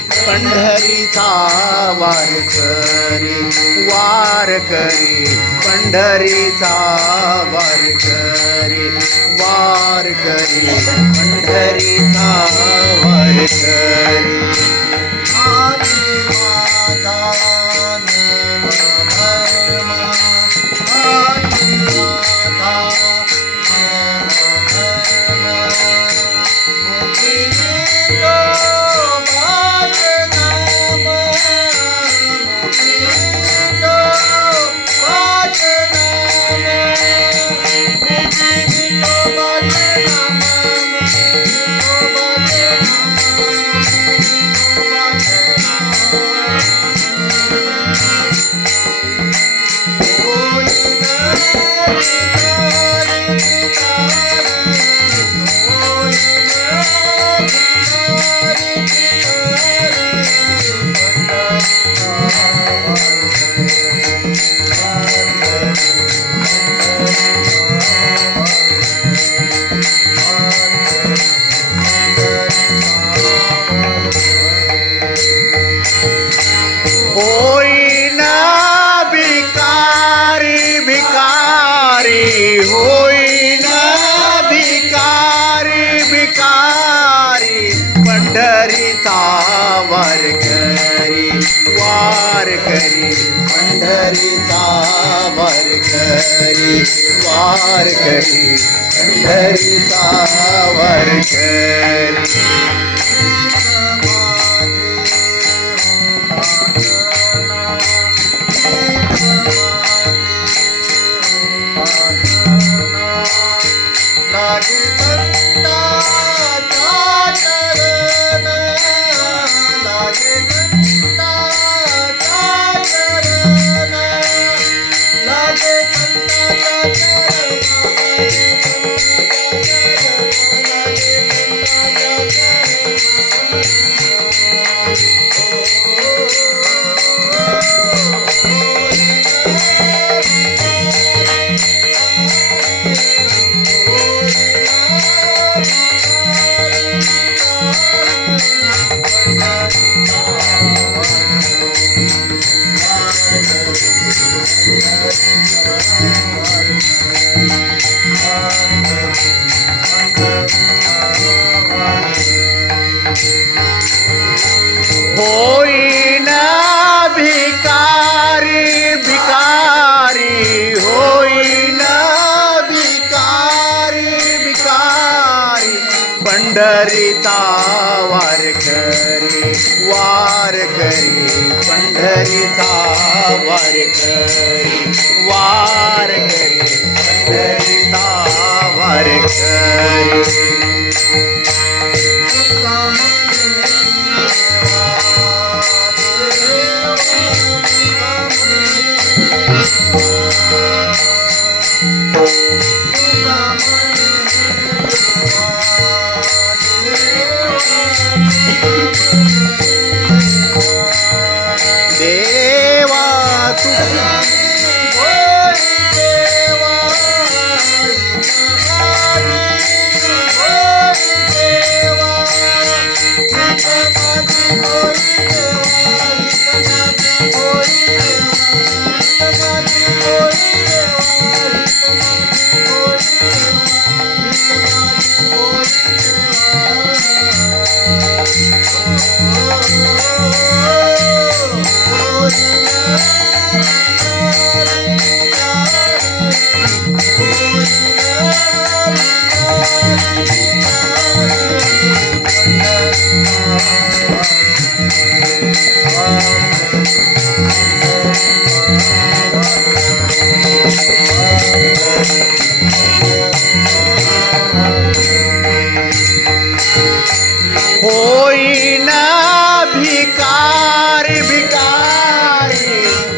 पंढरीचा वार करी वार करी पंढरीचा वार करी वार करी होईना भिकारी भिकारी पंढरीचा वारकरी वारकरी पंढरीचा वारकरी वारकरी पंढरीचा वारकरी. पंढरीचा वारकरी वारकरी पंढरीचा वारकरी वारकरी पंढरीचा वारकरी देवा कोई ना भिकारी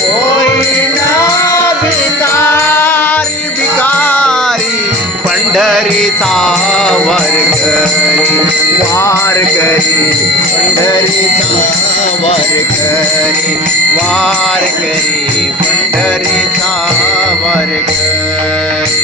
कोई ना भिकारी पंढरीचा वार करी वार करी। पंढरीचा वार करी वार करी। पंढरीचा करी।